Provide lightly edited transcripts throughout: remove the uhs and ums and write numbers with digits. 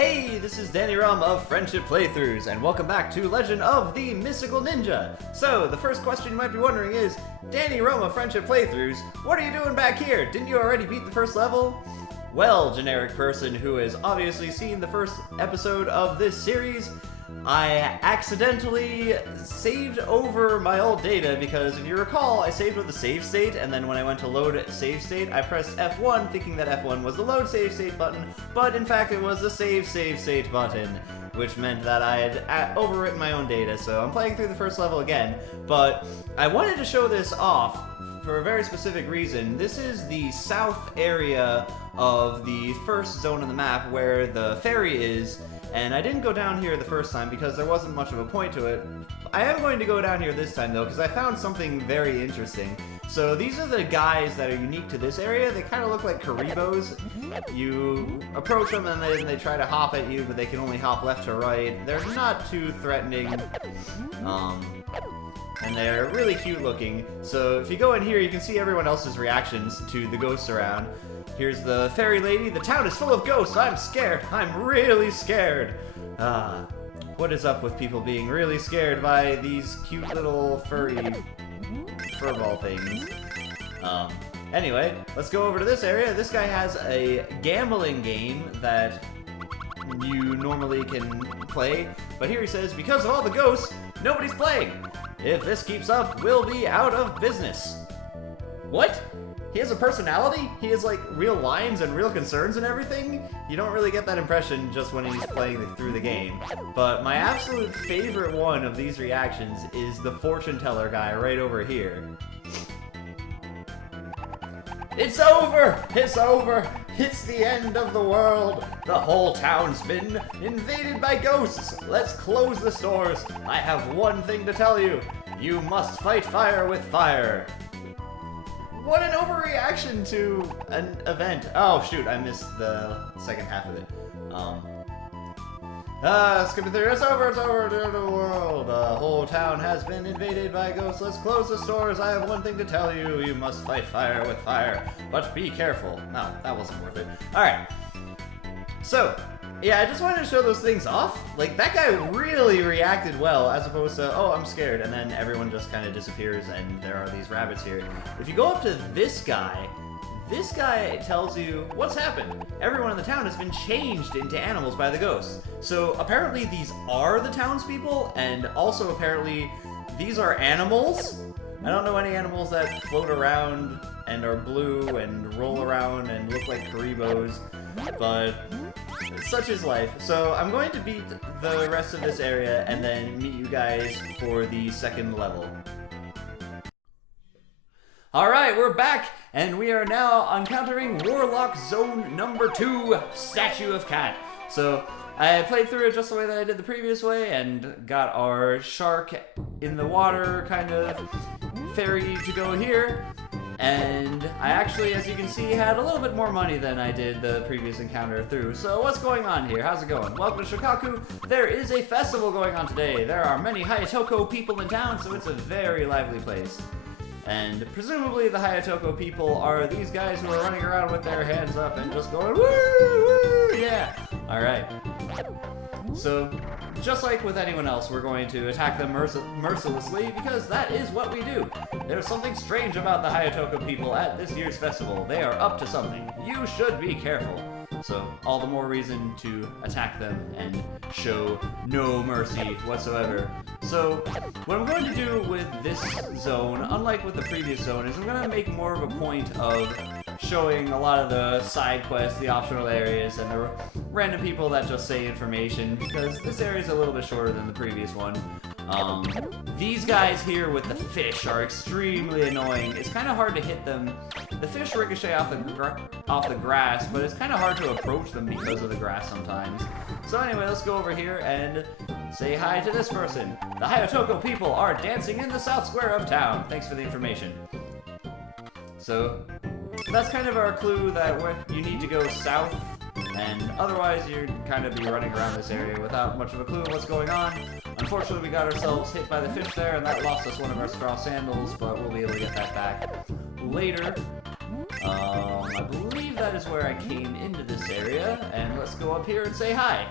Hey, this is DannyRom of Friendship Playthroughs, and welcome back to Legend of the Mystical Ninja. So, the first question you might be wondering is, DannyRom of Friendship Playthroughs, what are you doing back here? Didn't you already beat the first level? Well, generic person who has obviously seen the first episode of this series, I accidentally saved over my old data because if you recall, I saved with the save state, and then when I went to load save state, I pressed F1 thinking that F1 was the load save state button, but in fact it was the save state button, which meant that I had overwritten my own data, so I'm playing through the first level again, but I wanted to show this off for a very specific reason. This is the south area of the first zone on the map where the ferry is, and I didn't go down here the first time because there wasn't much of a point to it. I am going to go down here this time though because I found something very interesting. So these are the guys that are unique to this area. They kind of look like Karibos. You approach them and then they try to hop at you, but they can only hop left to right. They're not too threatening. And they're really cute looking. So if you go in here, you can see everyone else's reactions to the ghosts around. Here's the fairy lady. The town is full of ghosts. I'm scared. I'm really scared. What is up with people being really scared by these cute little furry furball things? Anyway, let's go over to this area. This guy has a gambling game that you normally can play, but here he says, because of all the ghosts, nobody's playing. If this keeps up, we'll be out of business. What? He has a personality? He has, like, real lines and real concerns and everything? You don't really get that impression just when he's playing through the game. But my absolute favorite one of these reactions is the fortune teller guy right over here. It's over! It's over! It's the end of the world! The whole town's been invaded by ghosts! Let's close the stores! I have one thing to tell you! You must fight fire with fire! What an overreaction to an event. Oh shoot, I missed the second half of it. Skipping through, it's over, the world. The whole town has been invaded by ghosts. Let's close the stores. I have one thing to tell you. You must fight fire with fire. But be careful. No, that wasn't worth it. Alright. So, yeah, I just wanted to show those things off. Like, that guy really reacted well, as opposed to, oh, I'm scared, and then everyone just kind of disappears, and there are these rabbits here. If you go up to this guy tells you what's happened. Everyone in the town has been changed into animals by the ghosts. So, apparently these are the townspeople, and also apparently these are animals. I don't know any animals that float around and are blue and roll around and look like Karibos, but such is life. So I'm going to beat the rest of this area and then meet you guys for the second level. Alright, we're back, and we are now encountering Warlock Zone number 2, Statue of Cat. So I played through it just the way that I did the previous way and got our shark in the water kind of ferry to go here. And I actually, as you can see, had a little bit more money than I did the previous encounter through. So what's going on here? How's it going? Welcome to Shikaku. There is a festival going on today. There are many Hayatoko people in town, so it's a very lively place. And presumably the Hayatoko people are these guys who are running around with their hands up and just going, woo, woo, yeah. Alright. So, just like with anyone else, we're going to attack them mercilessly because that is what we do. There's something strange about the Hayatoko people at this year's festival. They are up to something. You should be careful. So, all the more reason to attack them and show no mercy whatsoever. So, what I'm going to do with this zone, unlike with the previous zone, is I'm going to make more of a point of showing a lot of the side quests, the optional areas, and the random people that just say information, because this area is a little bit shorter than the previous one. These guys here with the fish are extremely annoying. It's kind of hard to hit them. The fish ricochet off the grass, but it's kind of hard to approach them because of the grass sometimes. So anyway, let's go over here and say hi to this person. The Hayatoko people are dancing in the south square of town. Thanks for the information. So that's kind of our clue that you need to go south, and otherwise you'd kind of be running around this area without much of a clue of what's going on. Unfortunately, we got ourselves hit by the fish there, and that lost us one of our straw sandals, but we'll be able to get that back later. I believe that is where I came into this area, and let's go up here and say hi.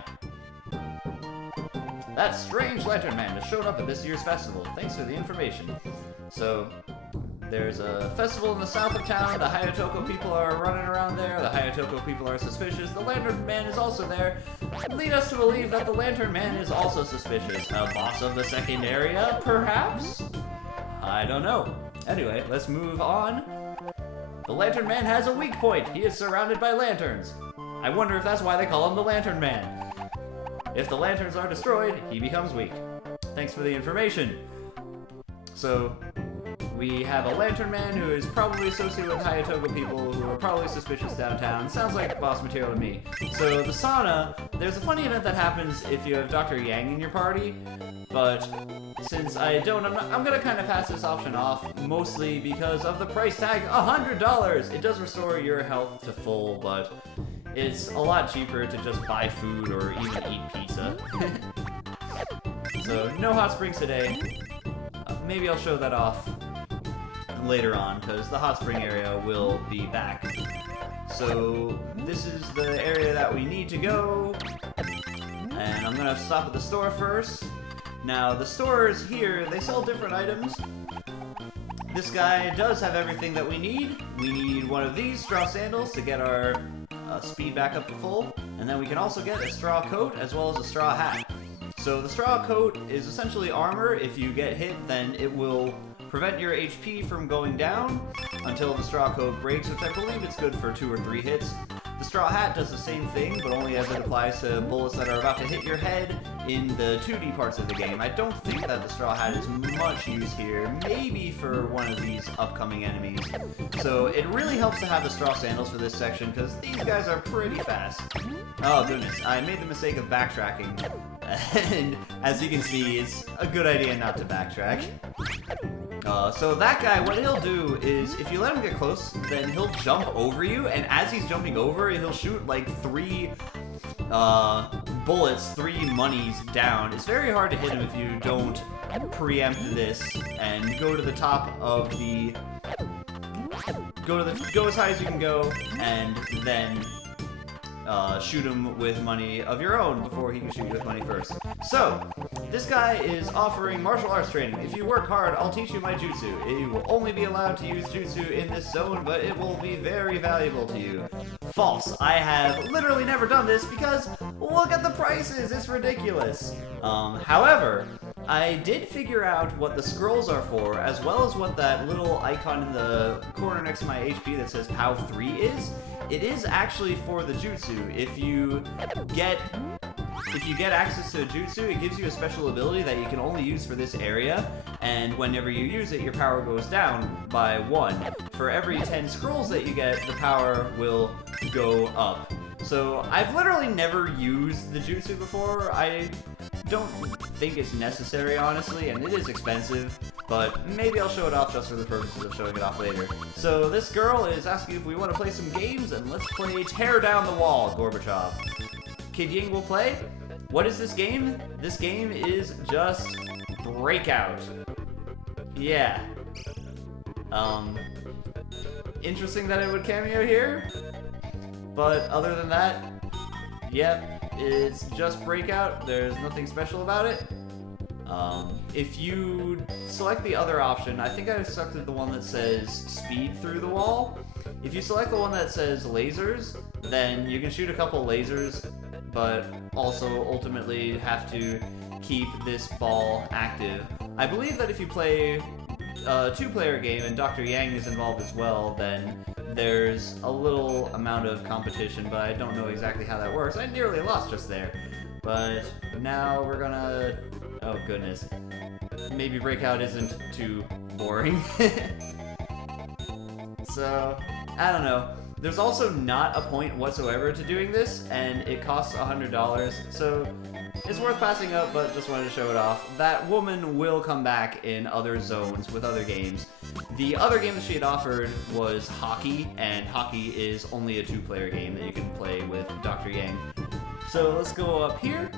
That strange lantern man has showed up at this year's festival. Thanks for the information. So, there's a festival in the south of town. The Hayatoko people are running around there. The Hayatoko people are suspicious. The lantern man is also there. Lead us to believe that the lantern man is also suspicious. A boss of the second area, perhaps? I don't know. Anyway, let's move on. The lantern man has a weak point. He is surrounded by lanterns. I wonder if that's why they call him the lantern man. If the lanterns are destroyed, he becomes weak. Thanks for the information. So, we have a lantern man who is probably associated with Hayatoko people who are probably suspicious downtown. Sounds like boss material to me. So, the sauna, there's a funny event that happens if you have Dr. Yang in your party, but since I don't, I'm gonna kind of pass this option off, mostly because of the price tag, $100! It does restore your health to full, but it's a lot cheaper to just buy food or even eat pizza. So, no hot springs today. Maybe I'll show that off later on, because the hot spring area will be back. So, this is the area that we need to go. And I'm gonna stop at the store first. Now, the stores here, they sell different items. This guy does have everything that we need. We need one of these straw sandals to get our speed back up to full, and then we can also get a straw coat as well as a straw hat. So the straw coat is essentially armor. If you get hit, then it will prevent your HP from going down until the straw coat breaks, which I believe it's good for 2 or 3 hits. The straw hat does the same thing, but only as it applies to bullets that are about to hit your head in the 2D parts of the game. I don't think that the straw hat is much use here, maybe for one of these upcoming enemies. So it really helps to have the straw sandals for this section, because these guys are pretty fast. Oh goodness, I made the mistake of backtracking, and as you can see, it's a good idea not to backtrack. So that guy, what he'll do is, if you let him get close, then he'll jump over you, and as he's jumping over, he'll shoot like 3 bullets, 3 monies down. It's very hard to hit him if you don't preempt this and go to the top of the... Go as high as you can go, and then shoot him with money of your own before he can shoot you with money first. So, this guy is offering martial arts training. If you work hard, I'll teach you my jutsu. You will only be allowed to use jutsu in this zone, but it will be very valuable to you. False. I have literally never done this because look at the prices. It's ridiculous. However, I did figure out what the scrolls are for, as well as what that little icon in the corner next to my HP that says POW 3 is. It is actually for the jutsu. If you get access to a jutsu, it gives you a special ability that you can only use for this area, and whenever you use it, your power goes down by 1. For every 10 scrolls that you get, the power will go up. So, I've literally never used the jutsu before. I don't think it's necessary, honestly, and it is expensive, but maybe I'll show it off just for the purposes of showing it off later. So this girl is asking if we want to play some games, and let's play Tear Down the Wall, Gorbachev. Kid Ying will play. What is this game? This game is just Breakout. Yeah. Interesting that it would cameo here, but other than that, yep. It's just Breakout. There's nothing special about it. If you select the other option, I think I selected the one that says Speed Through the Wall. If you select the one that says Lasers, then you can shoot a couple lasers, but also ultimately have to keep this ball active. I believe that if you play a 2-player game and Dr. Yang is involved as well, then there's a little amount of competition, but I don't know exactly how that works. I nearly lost just there. But now we're gonna... Oh goodness. Maybe Breakout isn't too boring. So, I don't know. There's also not a point whatsoever to doing this, and it costs $100, so it's worth passing up, but just wanted to show it off. That woman will come back in other zones with other games. The other game that she had offered was Hockey, and Hockey is only a 2-player game that you can play with Dr. Yang. So let's go up here.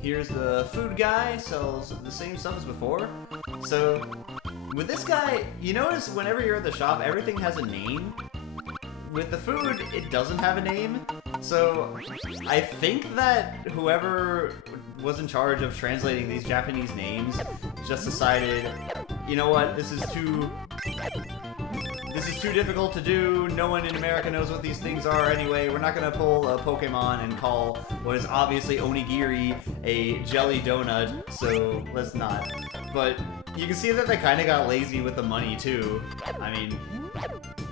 Here's the food guy, sells the same stuff as before. So with this guy, you notice whenever you're at the shop, everything has a name. with the food, it doesn't have a name. So I think that whoever was in charge of translating these Japanese names just decided, you know what, this is too difficult to do. No one in America knows what these things are anyway. We're not gonna pull a Pokemon and call what is obviously onigiri a jelly donut, so let's not. But you can see that they kind of got lazy with the money too. I mean,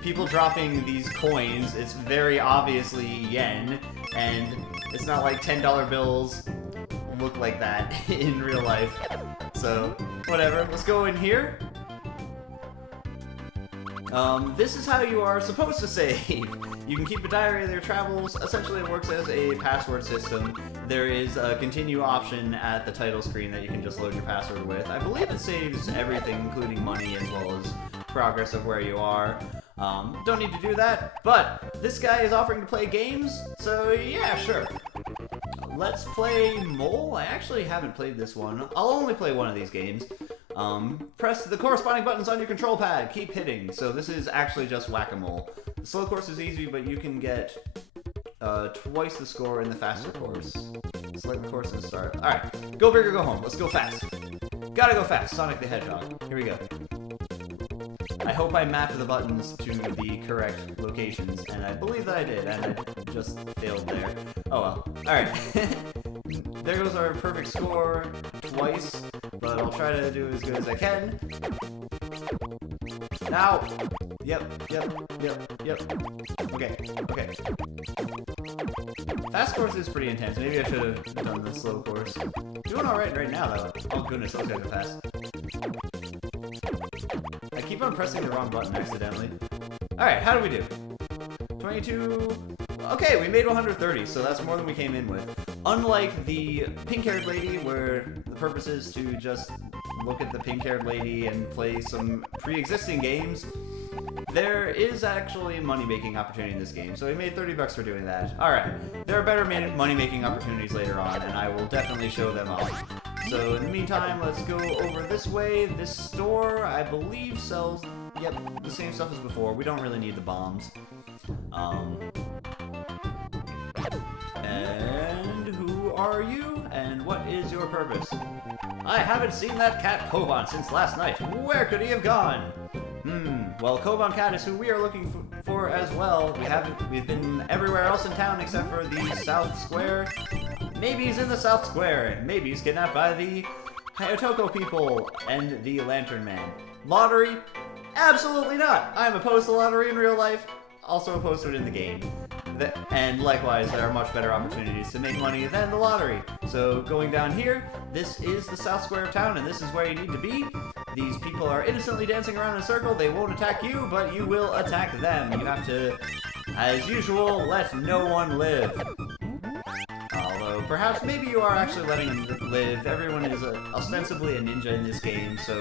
people dropping these coins, it's very obviously yen, and it's not like $10 bills look like that in real life. So, whatever. Let's go in here. This is how you are supposed to save. You can keep a diary of your travels. Essentially, it works as a password system. There is a continue option at the title screen that you can just load your password with. I believe it saves everything, including money, as well as progress of where you are. Don't need to do that, but this guy is offering to play games, so yeah, sure. Let's play Mole. I actually haven't played this one. I'll only play one of these games. Press the corresponding buttons on your control pad. Keep hitting. So this is actually just whack-a-mole. The slow course is easy, but you can get twice the score in the faster course. Select the course and start. Alright, go big or go home. Let's go fast. Gotta go fast. Sonic the Hedgehog. Here we go. I hope I mapped the buttons to the correct locations, and I believe that I did, and I just failed there. Oh well. Alright. There goes our perfect score twice, but I'll try to do as good as I can. Now! Yep. Okay. Fast course is pretty intense. Maybe I should have done the slow course. Doing alright right now, though. Oh goodness, those guys are fast. I keep on pressing the wrong button accidentally. Alright, how do we do? 22... Okay, we made 130, so that's more than we came in with. Unlike the pink-haired lady, where the purpose is to just look at the pink-haired lady and play some pre-existing games, there is actually a money-making opportunity in this game, so we made 30 bucks for doing that. Alright, there are better money-making opportunities later on, and I will definitely show them off. So in the meantime, let's go over this way. This store, I believe, sells, yep, the same stuff as before. We don't really need the bombs. And who are you? And what is your purpose? I haven't seen that cat Koban since last night. Where could he have gone? Well, Koban Cat is who we are looking for as well. We've been everywhere else in town except for the South Square. Maybe he's in the South Square. Maybe he's kidnapped by the Hayatoko people and the Lantern Man. Lottery? Absolutely not! I'm opposed to lottery in real life, also opposed to it in the game. And likewise, there are much better opportunities to make money than the lottery. So going down here, this is the South Square of town, and this is where you need to be. These people are innocently dancing around in a circle. They won't attack you, but you will attack them. You have to, as usual, let no one live. Although, perhaps maybe you are actually letting them live. Everyone is ostensibly a ninja in this game, so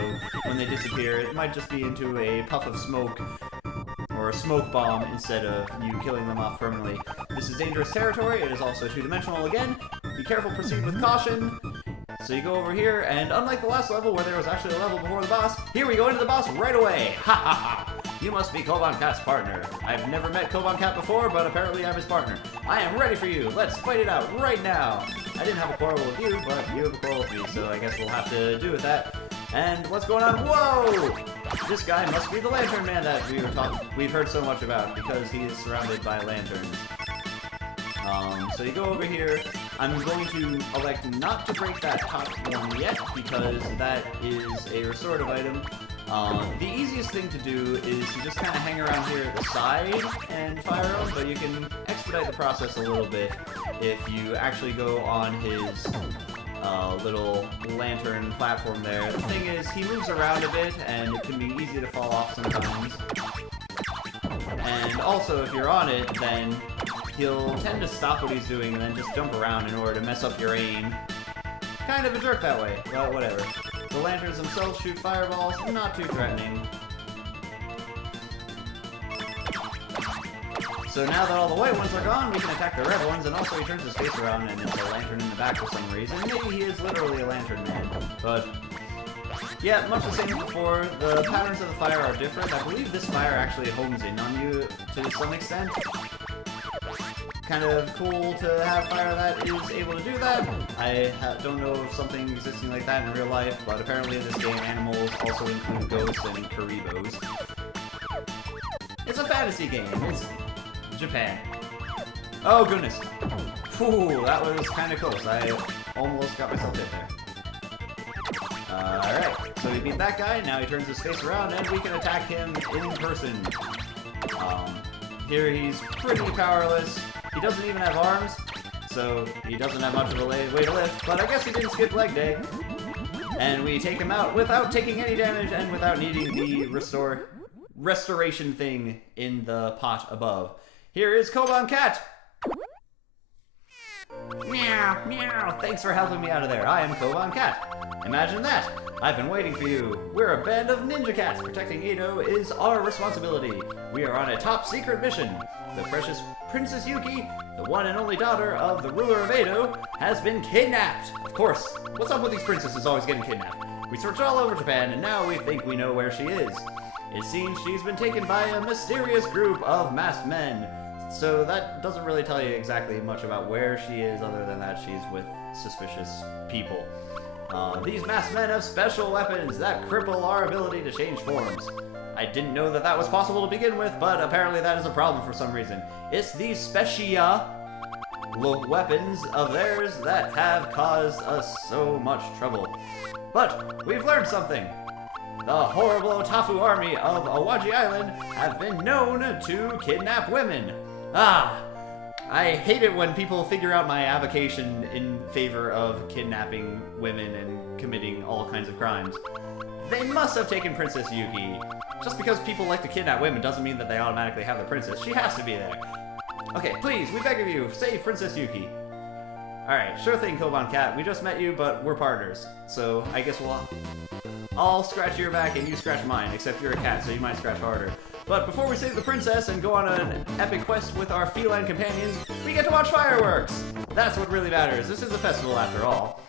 when they disappear, it might just be into a puff of smoke or a smoke bomb instead of you killing them off permanently. This is dangerous territory. It is also two-dimensional again. Be careful, proceed with caution. So you go over here, and unlike the last level where there was actually a level before the boss, here we go into the boss right away! Ha ha ha! You must be Koban Cat's partner. I've never met Koban Cat before, but apparently I'm his partner. I am ready for you. Let's fight it out right now. I didn't have a quarrel with you, but you have a quarrel with me, so I guess we'll have to do with that. And what's going on? Whoa! This guy must be the Lantern Man that we've heard so much about, because he is surrounded by lanterns. So you go over here. I'm going to elect not to break that top one yet, because that is a restorative item. The easiest thing to do is to just kind of hang around here at the side and fire them, but you can expedite the process a little bit if you actually go on his little lantern platform there. The thing is, he moves around a bit, and it can be easy to fall off sometimes. And also, if you're on it, then he'll tend to stop what he's doing and then just jump around in order to mess up your aim. Kind of a jerk that way. Well, whatever. The lanterns themselves shoot fireballs, not too threatening. So now that all the white ones are gone, we can attack the red ones, and also he turns his face around and there's a lantern in the back for some reason. Maybe he is literally a lantern man, but Yeah, much the same as before. The patterns of the fire are different. I believe this fire actually homes in on you to some extent. Kind of cool to have fire that is able to do that. I don't know of something existing like that in real life, but apparently in this game, animals also include ghosts and Karibos. It's a fantasy game. It's Japan. Oh, goodness. Whew, that was kind of close. I almost got myself hit there. Alright, so we beat that guy. Now he turns his face around, and we can attack him in person. Here he's pretty powerless. He doesn't even have arms, so he doesn't have much of a way to lift, but I guess he didn't skip leg day. And we take him out without taking any damage and without needing the restoration thing in the pot above. Here is Koban Cat! Meow, meow, thanks for helping me out of there. I am Koban Cat. Imagine that. I've been waiting for you. We're a band of ninja cats. Protecting Edo is our responsibility. We are on a top secret mission. The precious Princess Yuki, the one and only daughter of the ruler of Edo, has been kidnapped. Of course. What's up with these princesses always getting kidnapped? We searched all over Japan, and now we think we know where she is. It seems she's been taken by a mysterious group of masked men. So that doesn't really tell you exactly much about where she is, other than that she's with suspicious people. These masked men have special weapons that cripple our ability to change forms. I didn't know that was possible to begin with, but apparently that is a problem for some reason. It's these specia weapons of theirs that have caused us so much trouble. But we've learned something. The horrible Otafu army of Awaji Island have been known to kidnap women. I hate it when people figure out my avocation in favor of kidnapping women and committing all kinds of crimes. They must have taken Princess Yuki. Just because people like to kidnap women doesn't mean that they automatically have the princess. She has to be there. Okay, please, we beg of you, save Princess Yuki. Alright, sure thing, Koban Cat. We just met you, but we're partners. So, I guess I'll scratch your back and you scratch mine, except you're a cat, so you might scratch harder. But before we save the princess and go on an epic quest with our feline companions, we get to watch fireworks! That's what really matters. This is a festival after all.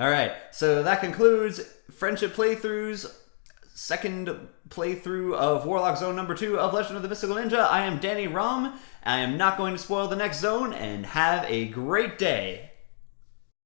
Alright, so that concludes Friendship Playthrough's second playthrough of Warlock Zone number 2 of Legend of the Mystical Ninja. I am DannyRom. I am not going to spoil the next zone, and have a great day.